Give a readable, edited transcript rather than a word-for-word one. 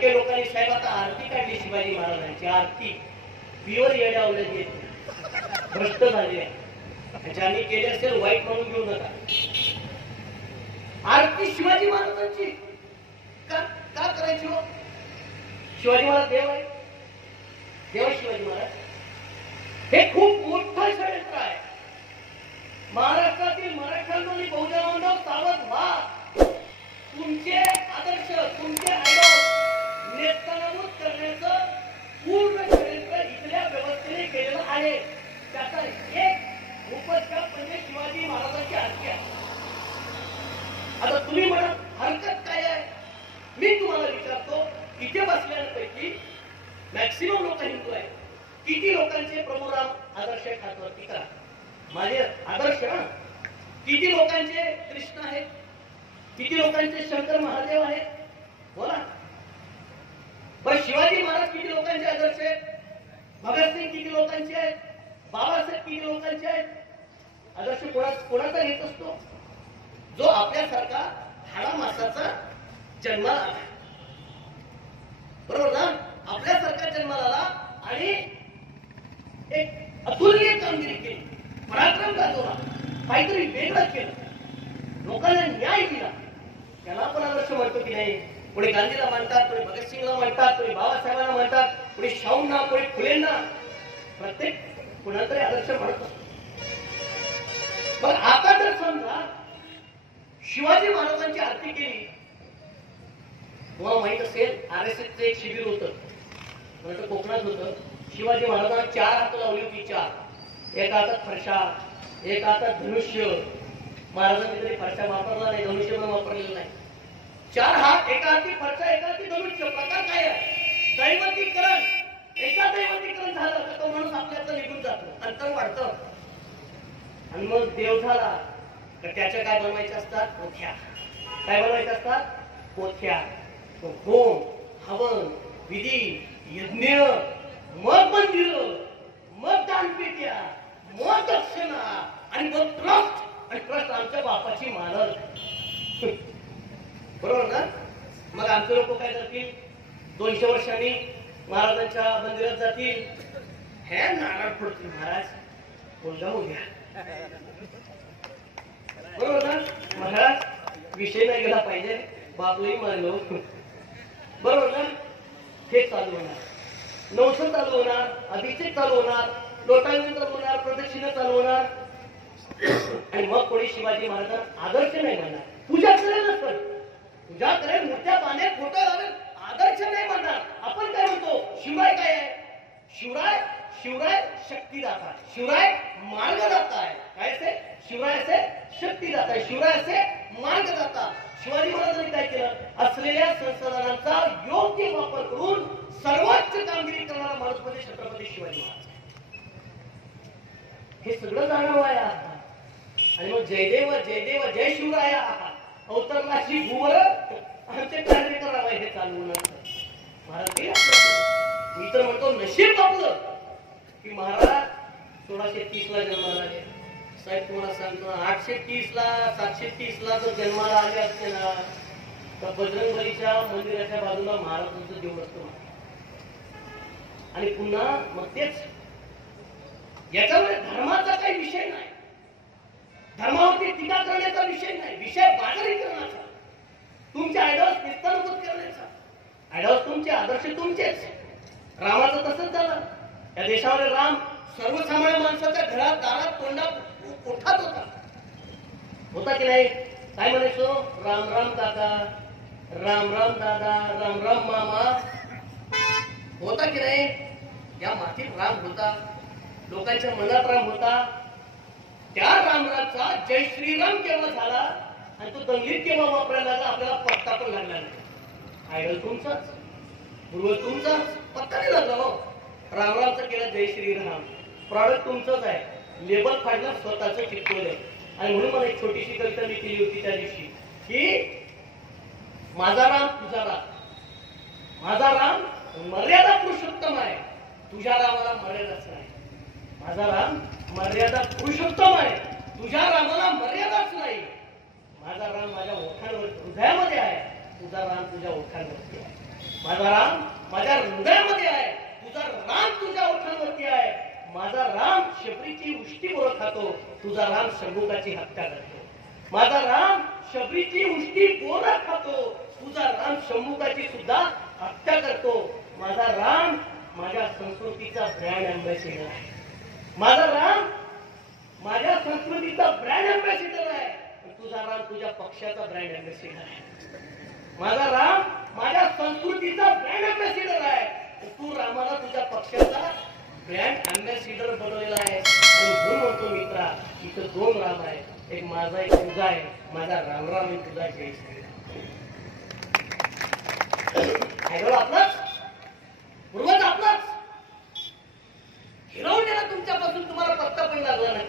काही लोकांनी साहेब आता आरती काढली शिवाजी महाराजांची आरती प्युअर येड्यावले भ्रष्ट झाले ज्यांनी केले असेल वाईट म्हणून घेऊ नका. आरती शिवाजी महाराजांची का का करायची हो? शिवाजी महाराज देव आहे, देव शिवाजी महाराज हे खूप मोठं षडयंत्र आहे. महाराष्ट्रातील मराठ्यांना आणि बहुजनांना सावध व्हा. तुमचे आदर्श तुमचे आयडॉल नेस्तनाबूत करण्याचं पूर्ण षडयंत्र इथल्या व्यवस्थेने केलेलं आहे. त्याचा एक उपक्रम म्हणजे शिवाजी महाराजांची आरती आहे. आता तुम्ही म्हणा हरकत काय आहे? मी तुम्हाला विचारतो, इथे बसल्यापैकी मॅक्सिमम लोक हिंदू आहेत. किती लोकांचे प्रभू राम आदर्श खातवरती करा. माझे आदर्श ना. किती लोकांचे कृष्ण आहेत, किती लोकांचे शंकर महादेव आहेत बोला. पण शिवाजी महाराज किती लोकांचे आदर्श आहेत? भगतसिंग किती लोकांचे आहेत? बाबासाहेब किती लोकांचे आहेत? आदर्श कोणाचा घेत असतो? जो आपल्यासारखा हाडा मासाचा जन्माला आला, बरोबर ना? आपल्यासारखा जन्माला आला आणि एक अतुलनीय कामगिरी केली, पराक्रम गाजवला, काहीतरी वेगळं केलं, लोकांना न्याय दिला. त्याला पण आदर्श म्हणतो की नाही? पुढे गांधीला म्हणतात, पुढे भगतसिंगला म्हणतात, पुढे बाबासाहेबांना म्हणतात, पुढे शाहूंना, पुढे फुलेंना, प्रत्येक कुणातरी आदर्श म्हणतो. पण आता जर समजा शिवाजी महाराजांची आरती केली, तुम्हाला माहित असेल RSSचं एक शिबिर होतं, कोकणात होतं. शिवाजी महाराजांना 4 हात लावली होती. 4, एका हातात फरशा, एका हातात धनुष्य. महाराजांनी तरी फरशा वापरला नाही, धनुष्य पण वापरलेलं नाही. 4 हात, एका हाती फरशा, एका हाती धनुष्य. प्रकार काय आहे? दैवतीकरण. एका दैवतीकरण झालं तर तो माणूस आपल्याला निघून जातो, अंतर वाढतं. आणि मग देव झाला तर त्याच्या काय बनवायचे असतात? पोथ्या. काय बनवायचे असतात? पोथ्या. होम, हवन, विधी, यज्ञ, मग मंदिर, मग दानपेट्या, मग दक्षिणा आणि मग ट्रस्ट. आणि ट्रस्ट आमच्या बापाची मानल, बरोबर ना? मग आमचे लोक काय करतील? 200 वर्षांनी महाराजांच्या मंदिरात जातील, हे नारळ फोडतील. महाराज मुलगा उद्या, बरोबर ना? महाराज विषय नाही गेला पाहिजे, बापलाही मानलो, बरोबर ना? हे चालू होणार, नवस चालू होणार, अभिषेक चालू होणार, लोटांगण चालू होणार, प्रदक्षिणा चालू होणार. आणि मग कोणी शिवाजी महाराजांना आदर्श नाही म्हणणार, पूजा करेल नसतं, पूजा करेल, मूर्त्या बांधेल, फोटो लावेल, आदर्श नाही म्हणणार. आपण काय म्हणतो? शिवराय काय आहे? शिवराय शिवराय शक्तिदाता, शिवराय मार्गदाता आहे. काय असे? शिवराय असे शक्तिदाता आहे, शिवराय असे मार्गदाता. शिवाजी महाराजांनी काय केलं? असलेल्या संसाधनांचा योग्य वापर करून सर्वोच्च कामगिरी करणारा माणूस म्हणजे छत्रपती शिवाजी महाराज. हे सगळं जाणव आहे. आणि मग जयदेव जयदेव जय शिवराया अवतरणाची भूवर आमचे कार्य करावं, हे चालू होणार. महाराज मी तर म्हणतो नशीब आपलं की महाराज 1630 ला जन्माला आले. साहेब तुम्हाला सांगतो 830 ला 730 ला जर जन्माला आले असते ना तर बजरंगबलीच्या मंदिराच्या बाजूला महाराजांचं देऊळ असतं. आणि पुन्हा मग तेच, याच्यामध्ये धर्माचा काही विषय नाही, धर्मावरती टीका करण्याचा विषय नाही, विषय बाजारीकरणाचा, तुमचे आयडॉल्स निस्तारभूत करण्याचा. आयडॉल्स तुमचे, आदर्श तुमचेच. रामाचं तसंच झालं. या देशामध्ये राम सर्वसामान्य माणसाच्या घरात, दारात, तोंडात, कोठात होता की नाही? काय म्हणायचो? राम राम काका, राम राम दादा, राम राम मामा. होता की नाही? या मातीत राम होता, लोकांच्या मनात राम होता. त्या रामराजचा जय श्रीराम केव्हा झाला आणि तो दंगलीत केव्हा वापरायला लागला आपल्याला पत्ता पण लागला नाही. आयडल तुमचाच, पूर्वज तुमचाच, पत्ता नाही लागला हो. रामरामचा केला जय श्रीराम, प्रॉडक्ट तुमचंच आहे, लेबल फाडलं स्वतःच चिटकवलंय. आणि म्हणून मला एक छोटीशी कविता मी केली होती त्या दिवशी की माझा राम तुझा राम, माझा राम मर्यादा पुरुषोत्तम आहे, तुझ्या रामाला मर्यादाच नाही. माझा राम मर्यादा पुरुषोत्तम आहे, तुझ्या रामाला मर्यादाच नाही. माझा राम माझ्या ओठांवर हृदयामध्ये आहे, तुझा राम तुझ्या ओठांवरती आहे. माझा राम माझ्या हृदयामध्ये आहे, तुझा राम तुझ्या ओठांवरती आहे. माझा राम शबरीची उष्टी बोरं खातो, तुझा राम शंभुकाची हत्या करतो. माझा राम शबरीची उष्टी बोरं खातो, तुझा राम शंभुकाची सुद्धा हत्या करतो. माझा राम माझ्या संस्कृतीचा ब्रँड अँबॅसिडर आहे. माझा राम माझ्या संस्कृतीचा ब्रँड अँबॅसिडर आहे. तुझा राम तुझ्या पक्षाचा ब्रँड अँबॅसिडर आहे. माझा राम माझ्या संस्कृतीचा ब्रँड अँबॅसिडर आहे. तू रामाला तुझ्या पक्षाचा ब्रँड अँबॅसिडर बनवलेला आहे. आणि म्हणून म्हणतो मित्रा, इथं दोन राम आहेत, एक माझा एक तुझा आहे. माझा राम राम एक तुझा जय श्री राम. आपलाच पूर्वज आपलाच हिरवण्याला तुमच्यापासून तुम्हाला पत्ता पण लागला नाही.